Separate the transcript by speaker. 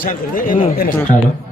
Speaker 1: ಒಂದು ಸಾಕು ಏನು